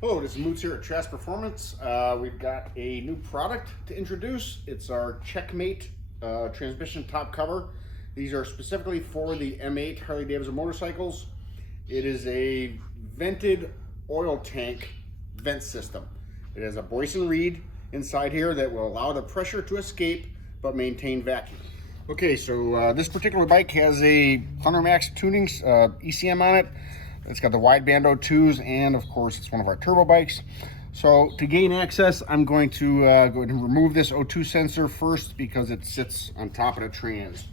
Hello, this is Moots here at Trask Performance. We've got a new product to introduce. It's our Checkmate transmission top cover. These are specifically for the M8 Harley-Davidson motorcycles. It is a vented oil tank vent system. It has a Boyce and Reed inside here that will allow the pressure to escape but maintain vacuum. Okay, so this particular bike has a Thundermax tuning ECM on it. It's got the wideband O2s, and of course it's one of our turbo bikes. So to gain access, I'm going to go ahead and remove this O2 sensor first because it sits on top of the trans.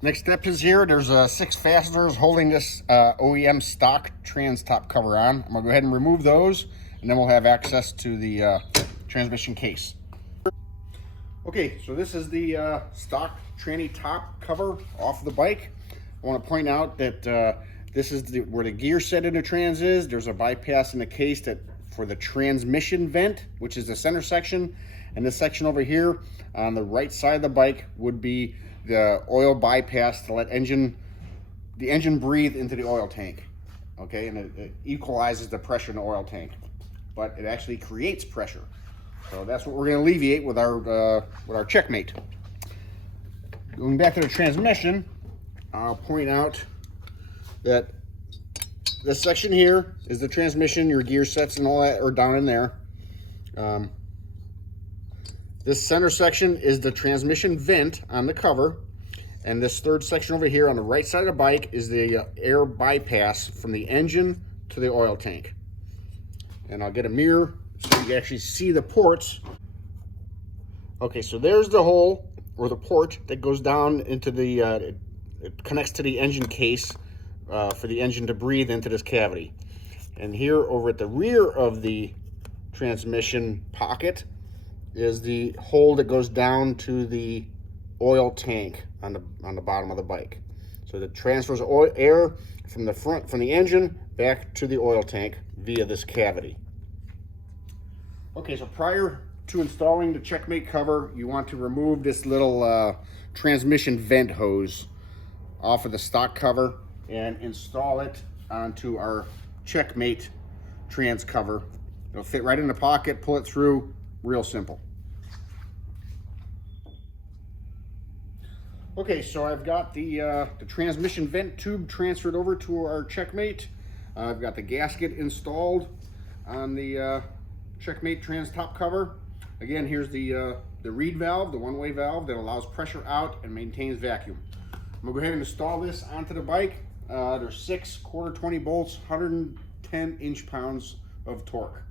Next step is here. There's 6 fasteners holding this OEM stock trans top cover on. I'm gonna go ahead and remove those, and then we'll have access to the transmission case. Okay, so this is the stock tranny top cover off the bike. I want to point out that this is where the gear set in the trans is. There's a bypass in the case for the transmission vent, which is the center section. And this section over here on the right side of the bike would be the oil bypass to let the engine breathe into the oil tank. Okay, and it equalizes the pressure in the oil tank, but it actually creates pressure. So that's what we're going to alleviate with our Checkmate. Going back to the transmission, I'll point out that this section here is the transmission. Your gear sets and all that are down in there. This center section is the transmission vent on the cover, and this third section over here on the right side of the bike is the air bypass from the engine to the oil tank. And I'll get a mirror so you can actually see the ports. Okay, so there's the hole or the port that goes down into the it connects to the engine case for the engine to breathe into this cavity. And here over at the rear of the transmission pocket is the hole that goes down to the oil tank on the bottom of the bike. So it transfers air from the engine back to the oil tank via this cavity. Okay, so prior to installing the Checkmate cover, you want to remove this little transmission vent hose off of the stock cover and install it onto our Checkmate trans cover. It'll fit right in the pocket, pull it through, real simple. Okay, so I've got the transmission vent tube transferred over to our Checkmate. I've got the gasket installed on the Checkmate trans top cover. Again, here's the reed valve, the one-way valve that allows pressure out and maintains vacuum. I'm gonna go ahead and install this onto the bike. There's 6 quarter-20 bolts, 110 inch-pounds of torque.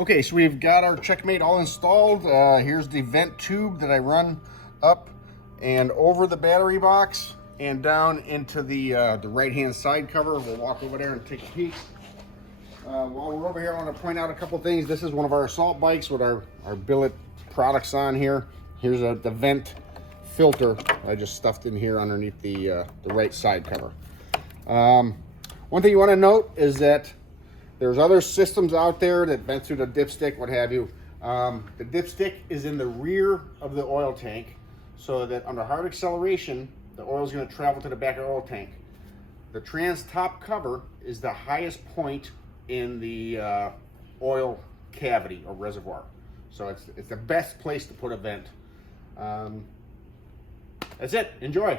Okay, so we've got our Checkmate all installed. Here's the vent tube that I run up and over the battery box and down into the right-hand side cover. We'll walk over there and take a peek. While we're over here, I want to point out a couple things. This is one of our assault bikes with our billet products on here. Here's the vent filter I just stuffed in here underneath the right side cover. One thing you want to note is that there's other systems out there that vent through the dipstick, what have you. The dipstick is in the rear of the oil tank, so that under hard acceleration, the oil is going to travel to the back of the oil tank. The trans top cover is the highest point in the oil cavity or reservoir, so it's the best place to put a vent. That's it. Enjoy.